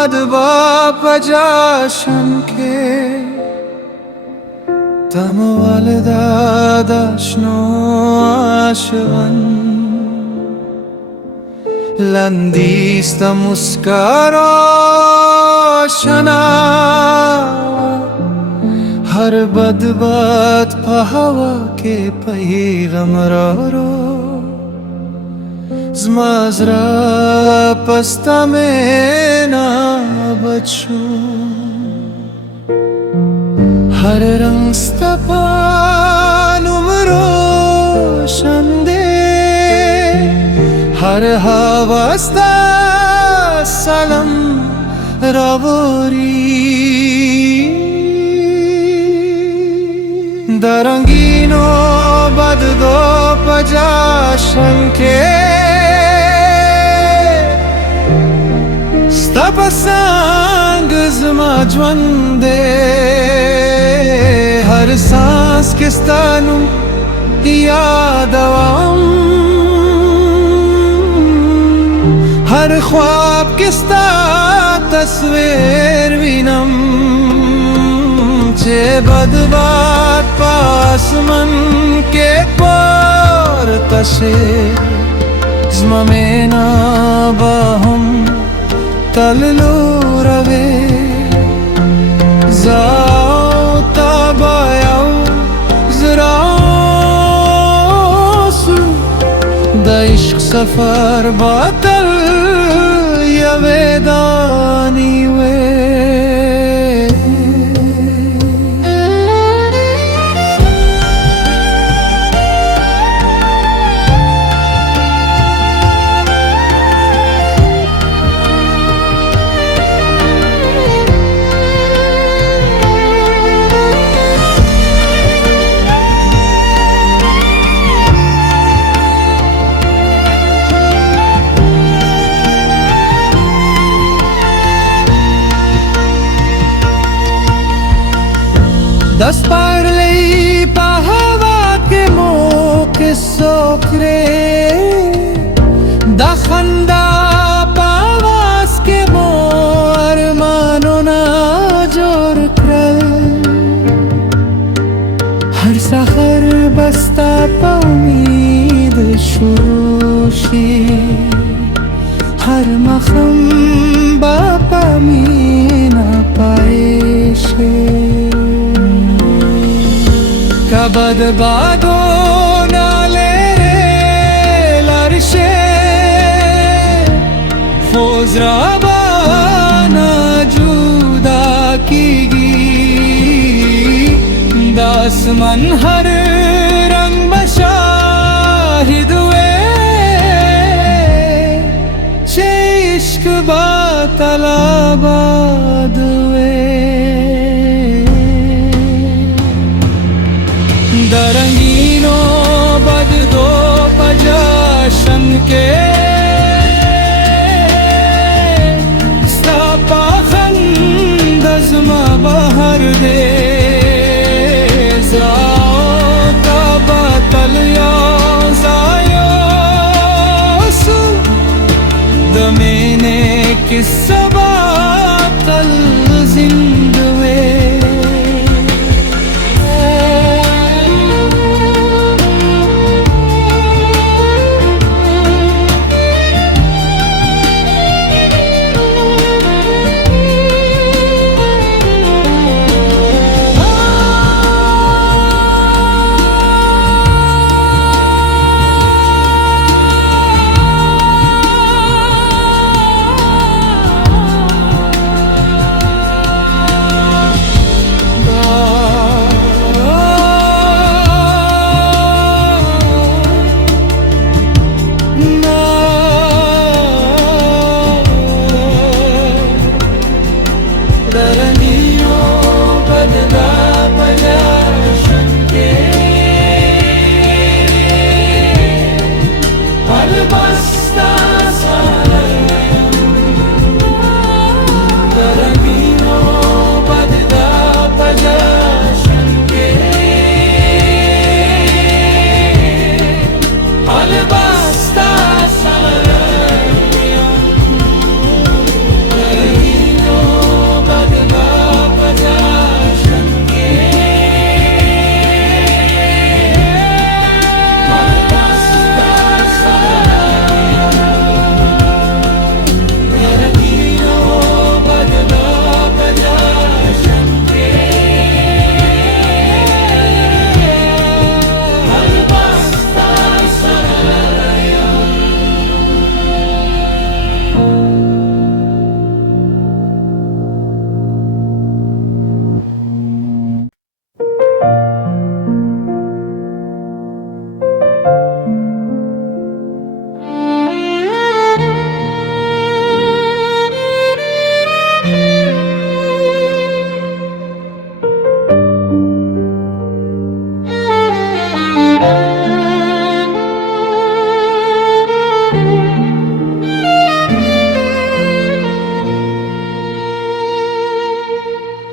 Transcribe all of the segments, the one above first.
bad bapajashanke Tamawalda dashno ashvan Landista muskaro shana हर बदबात पहावा के पैगम रो ज़माज़रा pasta में ना बचू हर रंग नुमरो शंदे हर हवास्ता सलम रवोरी Darangino baddo pajashanke Sta passando zmajwande Har saans ke stanu yaadawam Har ख्वाब ke sta tasveer vinam चे बदबात पासमन के पर तशे ज़मेना बाहम तललो रवे जाओ तबायाओ ज़रासु द इश्क सफर बातल यवेदानी वे Das parlei pahava ke mo ke sokre Da khanda pavas ke mo armano na jor kral Har sahar basta pa umid shurushi Har makham ba pa mina paeshe Kabad bado nale larshe Foz rabana juda kigi Dasman har rang bashahid hue She ishq ba talabad hue Darangino baddo pajashanke Sta pakhandas ma bahar de Zao tabatal ya zayo su Damene kis sabatal zindwe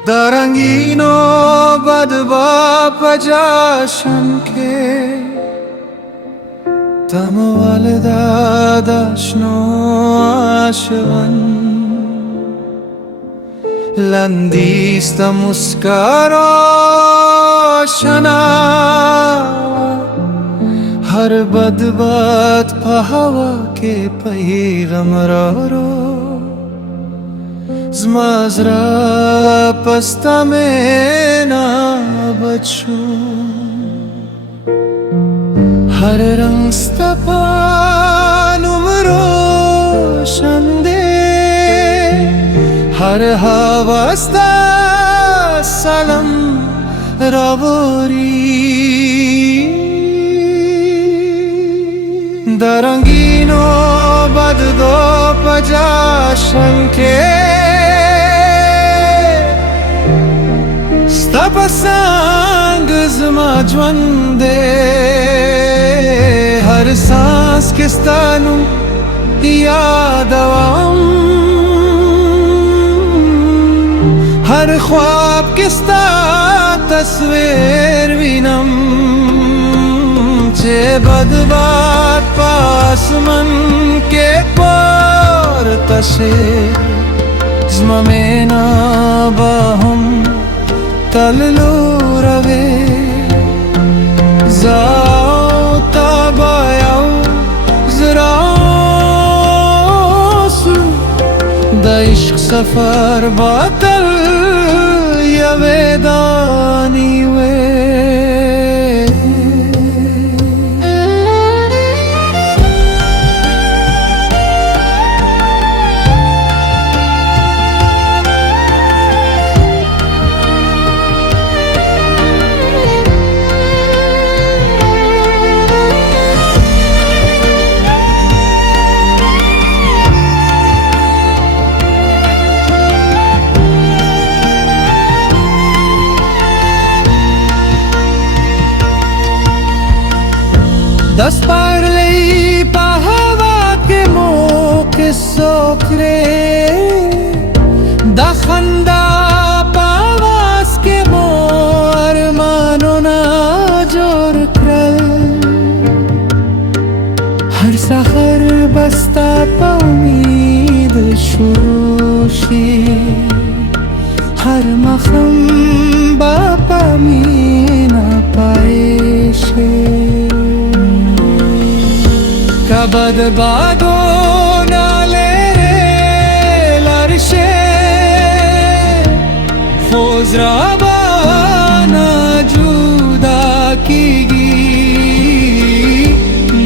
Darangino badba pajashan ke Tamwalda dashno ashvan Landista muskaro shana Har badbat pahawa ke paygam ro Zmazra pasta mein na bachu Har rang stapan umro shande Har havasta salam ravori Darangino baddo pajashan ke Stapasang zma jwande Har saans ke stanu yaad avam Har ख्वाब के sta tasveer vinam Che badbaat pasman ke par tashe Zma mena bahum tallu rave Zao tabayau zrasu Da ishq safar batal ya vedani we Das parlei pahava ke mo ke sokre Da khanda pavas ke mo armano na jor kral Har sahar basta pa umid shurushi Har makham ba pa mina paishe Kabad bado nale larshe Foz rabana juda kigi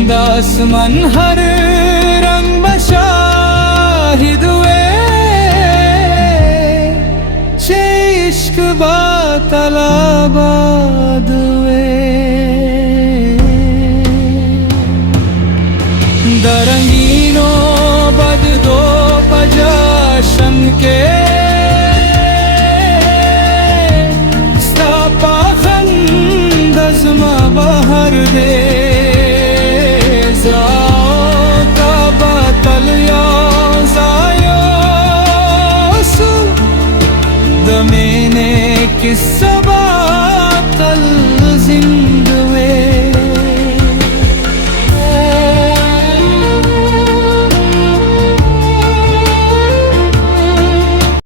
Dasman har rang bashahid hue Che ishq ba talabad hue Darangino baddo pajashan ke Stapa khanda zma bahar de Zao ka batal ya zayo su Damene kis sabab